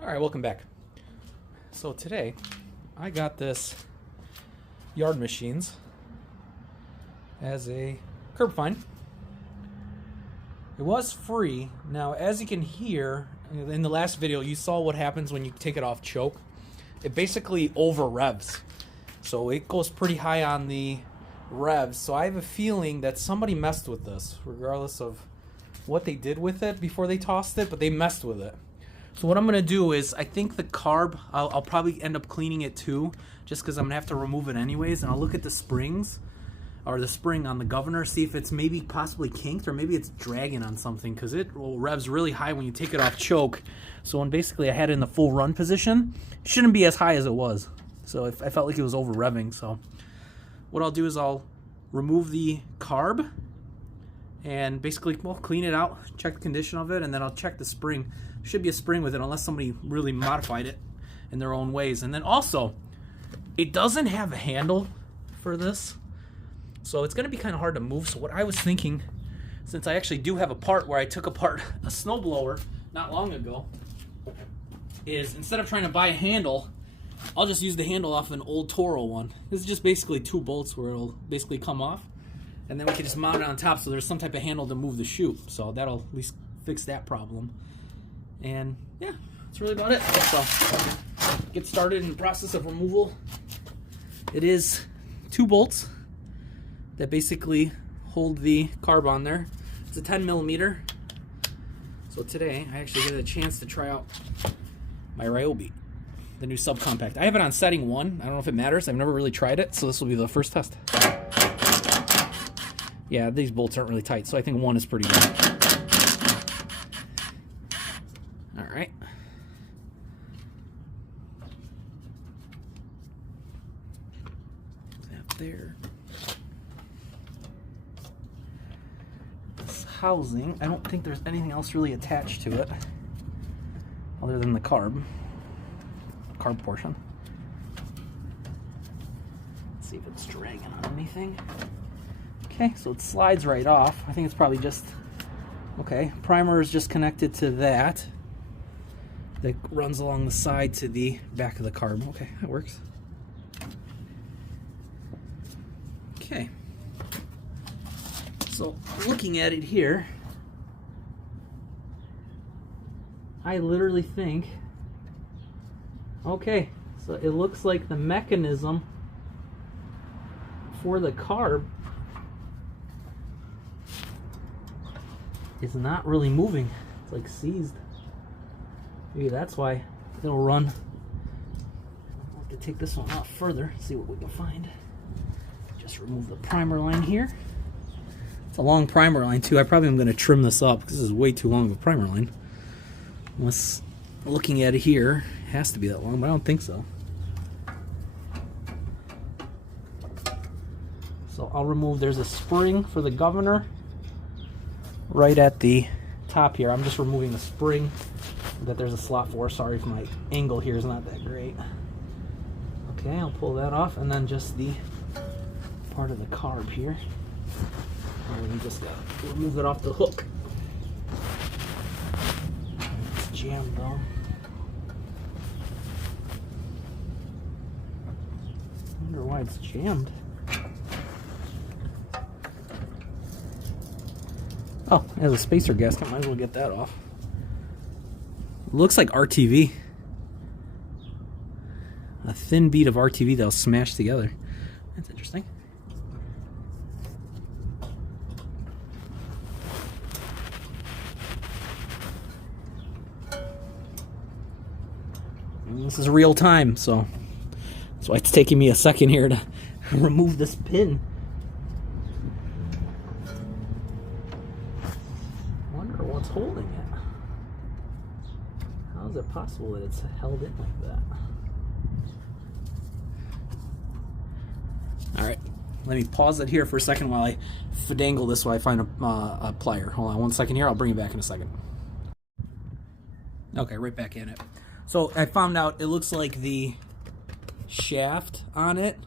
Alright, welcome back. So today, I got this Yard Machines as a curb find. It was free. Now, as you can hear, in the last video, you saw what happens when you take it off choke. It basically over revs. So it goes pretty high on the revs. So I have a feeling that somebody messed with this, regardless of what they did with it before they tossed it, but they messed with it. So what I'm going to do is, I think the carb, I'll probably end up cleaning it too, just because I'm going to have to remove it anyways, and I'll look at the springs, or the spring on the governor, see if it's maybe possibly kinked, or maybe it's dragging on something, because it revs really high when you take it off choke. So when basically I had it in the full run position, it shouldn't be as high as it was. So I felt like it was over revving. So what I'll do is I'll remove the carb, and basically, well, clean it out, check the condition of it, and then I'll check the spring. Should be a spring with it, unless somebody really modified it in their own ways. And then also, it doesn't have a handle for this, so it's going to be kind of hard to move. So what I was thinking, since I actually do have a part where I took apart a snowblower not long ago, is instead of trying to buy a handle, I'll just use the handle off an old Toro one. This is just basically 2 bolts where it'll basically come off, and then we can just mount it on top so there's some type of handle to move the chute. So that'll at least fix that problem. And yeah, that's really about it. So get started in the process of removal. It is 2 bolts that basically hold the carb on there. It's a 10 millimeter. So today I actually get a chance to try out my Ryobi, the new subcompact. I have it on setting 1. I don't know if it matters. I've never really tried it, so this will be the first test. Yeah, these bolts aren't really tight, so I think 1 is pretty good. All right. That there. This housing, I don't think there's anything else really attached to it other than the carb portion. Let's see if it's dragging on anything. Okay, so it slides right off. I think it's probably just, okay, primer is just connected to that runs along the side to the back of the carb. Okay, that works. Okay, so looking at it here, I literally think, okay, so it looks like the mechanism for the carb is not really moving. It's like seized. Maybe that's why it'll run. I'll have to take this one out further, see what we can find. Just remove the primer line here. It's a long primer line too. I probably am going to trim this up because this is way too long of a primer line. Unless, looking at it here, it has to be that long, but I don't think so. So I'll remove, there's a spring for the governor right at the top here. I'm just removing the spring that there's a slot for. Sorry if my angle here is not that great. Okay, I'll pull that off, and then just the part of the carb here. And we just got to remove it off the hook. It's jammed though. I wonder why it's jammed. Oh, it has a spacer gasket. Might as well get that off. It looks like RTV. A thin bead of RTV that was smashed together. That's interesting. And this is real time, so that's why it's taking me a second here to remove this pin. What's holding it? How is it possible that it's held in like that? Alright, let me pause it here for a second while I finagle this while I find a plier. Hold on 1 second here, I'll bring it back in a second. Okay, right back in it. So I found out it looks like the shaft on it,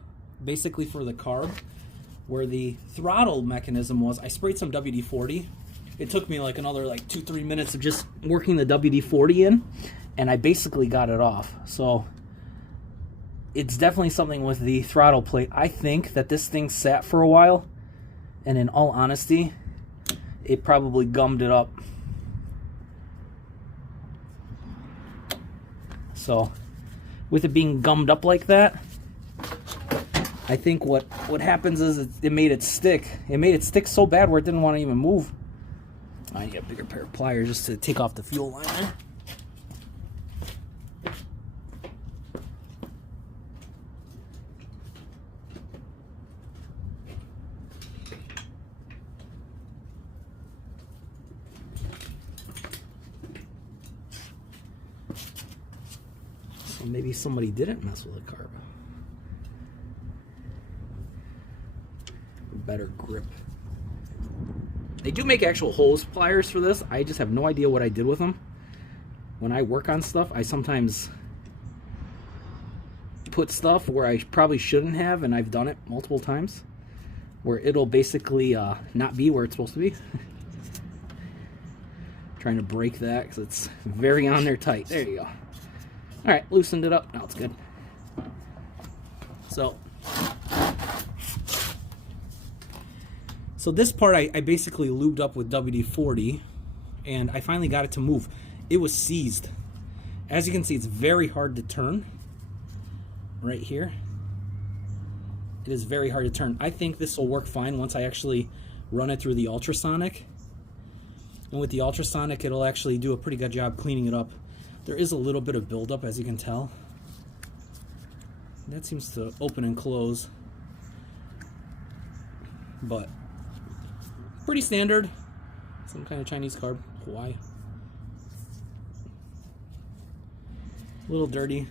basically for the carb, where the throttle mechanism was, I sprayed some WD-40. It took me like another 2-3 minutes of just working the WD-40 in, and I basically got it off. So it's definitely something with the throttle plate. I think that this thing sat for a while, and in all honesty, it probably gummed it up. So with it being gummed up like that, I think what happens is it made it stick. It made it stick so bad where it didn't want to even move. I need a bigger pair of pliers just to take off the fuel line there. So maybe somebody didn't mess with the carb. Better grip. They do make actual hose pliers for this. I just have no idea what I did with them. When I work on stuff, I sometimes put stuff where I probably shouldn't have, and I've done it multiple times, where it'll basically not be where it's supposed to be. Trying to break that because it's very on there tight. There you go. All right, loosened it up. Now it's good. So this part I basically lubed up with WD-40, and I finally got it to move. It was seized. As you can see, it's very hard to turn. Right here. It is very hard to turn. I think this will work fine once I actually run it through the ultrasonic. And with the ultrasonic, it'll actually do a pretty good job cleaning it up. There is a little bit of buildup, as you can tell. That seems to open and close. But pretty standard. Some kind of Chinese carb. Hawaii. A little dirty,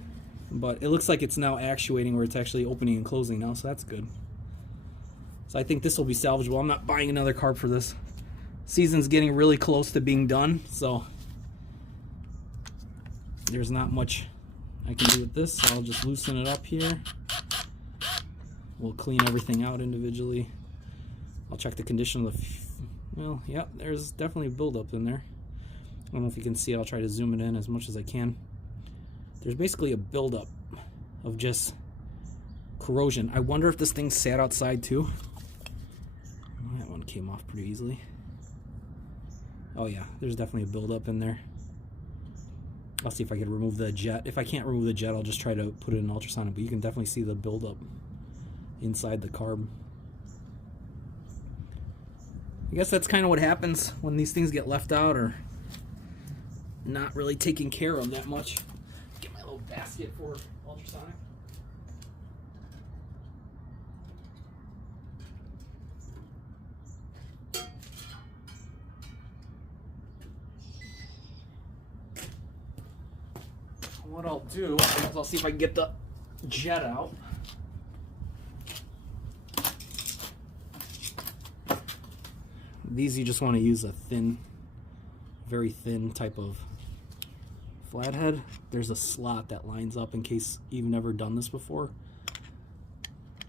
but it looks like it's now actuating where it's actually opening and closing now, so that's good. So I think this will be salvageable. I'm not buying another carb for this. Season's getting really close to being done, so there's not much I can do with this. So I'll just loosen it up here. We'll clean everything out individually. I'll check the condition of the, well, yeah, there's definitely a buildup in there. I don't know if you can see it. I'll try to zoom it in as much as I can. There's basically a buildup of just corrosion. I wonder if this thing sat outside too. That one came off pretty easily. Oh yeah, there's definitely a buildup in there. I'll see if I can remove the jet. If I can't remove the jet, I'll just try to put it in ultrasonic, but you can definitely see the buildup inside the carb. I guess that's kind of what happens when these things get left out or not really taken care of that much. Get my little basket for ultrasonic. What I'll do is I'll see if I can get the jet out. These you just want to use a thin, very thin type of flathead. There's a slot that lines up in case you've never done this before.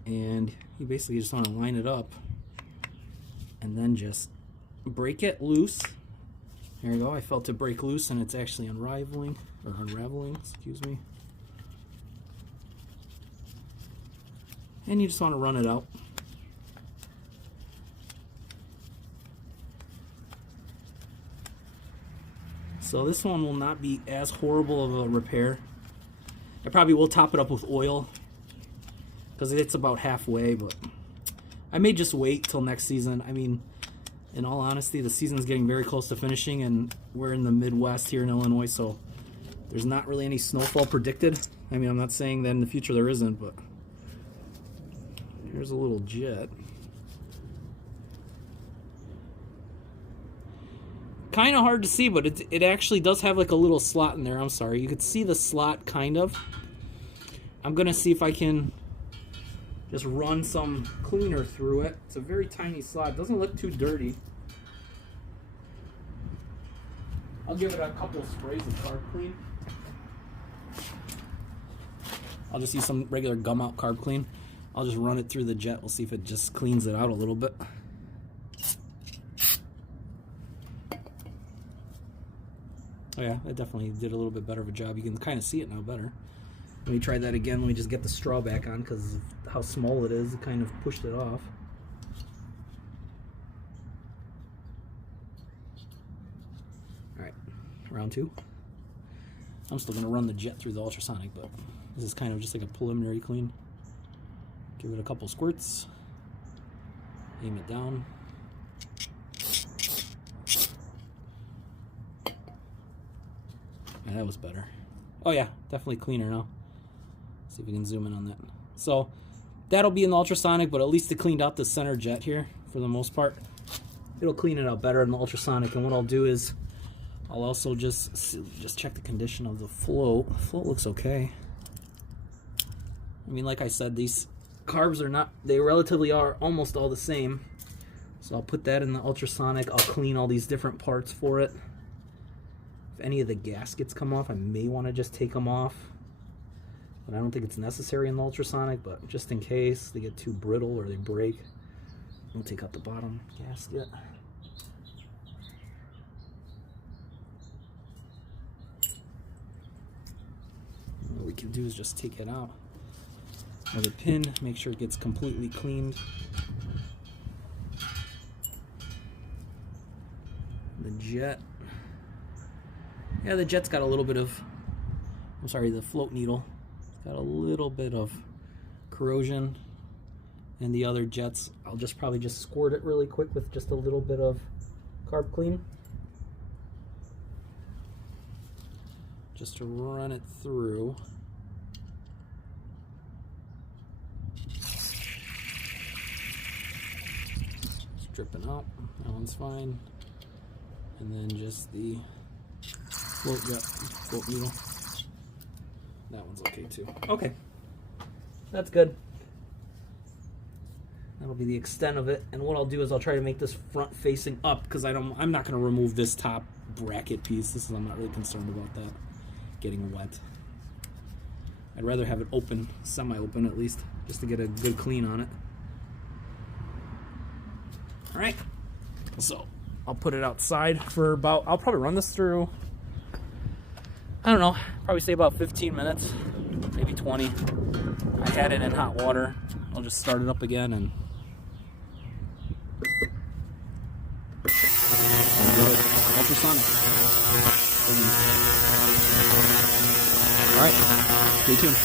And you basically just want to line it up and then just break it loose. There you go. I felt it break loose and it's actually unraveling, excuse me. And you just want to run it out. So this one will not be as horrible of a repair. I probably will top it up with oil because it's about halfway, but I may just wait till next season. I mean, in all honesty, the season's getting very close to finishing, and we're in the Midwest here in Illinois, so there's not really any snowfall predicted. I mean, I'm not saying that in the future there isn't, but here's a little jet. Kind of hard to see, but it actually does have like a little slot in there. I'm sorry. You could see the slot kind of. I'm going to see if I can just run some cleaner through it. It's a very tiny slot. It doesn't look too dirty. I'll give it a couple of sprays of carb clean. I'll just use some regular gum out carb clean. I'll just run it through the jet. We'll see if it just cleans it out a little bit. Oh yeah, that definitely did a little bit better of a job. You can kind of see it now better. Let me try that again. Let me just get the straw back on because of how small it is. It kind of pushed it off. Alright, round 2. I'm still going to run the jet through the ultrasonic, but this is kind of just like a preliminary clean. Give it a couple squirts. Aim it down. Yeah, that was better. Oh yeah, definitely cleaner now. See if we can zoom in on that. So that'll be in the ultrasonic, but at least it cleaned out the center jet here for the most part. It'll clean it out better in the ultrasonic, and what I'll do is I'll also just check the condition of the float. The float looks okay. I mean, like I said, these carbs are not, they relatively are almost all the same. So I'll put that in the ultrasonic. I'll clean all these different parts for it. If any of the gaskets come off, I may want to just take them off. But I don't think it's necessary in the ultrasonic, but just in case they get too brittle or they break, we'll take out the bottom gasket. What we can do is just take it out with a pin, make sure it gets completely cleaned. The jet. Yeah, the jet's got a little bit of, I'm sorry, the float needle. It's got a little bit of corrosion. And the other jets, I'll just probably just squirt it really quick with just a little bit of carb clean. Just to run it through. It's dripping out. That one's fine. And then just the float needle. That one's okay too. Okay, that's good. That'll be the extent of it. And what I'll do is I'll try to make this front facing up because I'm not going to remove this top bracket piece. I'm not really concerned about that getting wet. I'd rather have it open, semi-open at least, just to get a good clean on it. All right, so I'll put it outside for about, I'll probably run this through, I don't know, probably say about 15 minutes, maybe 20. I had it in hot water. I'll just start it up again and do it ultrasonic. All right, stay tuned.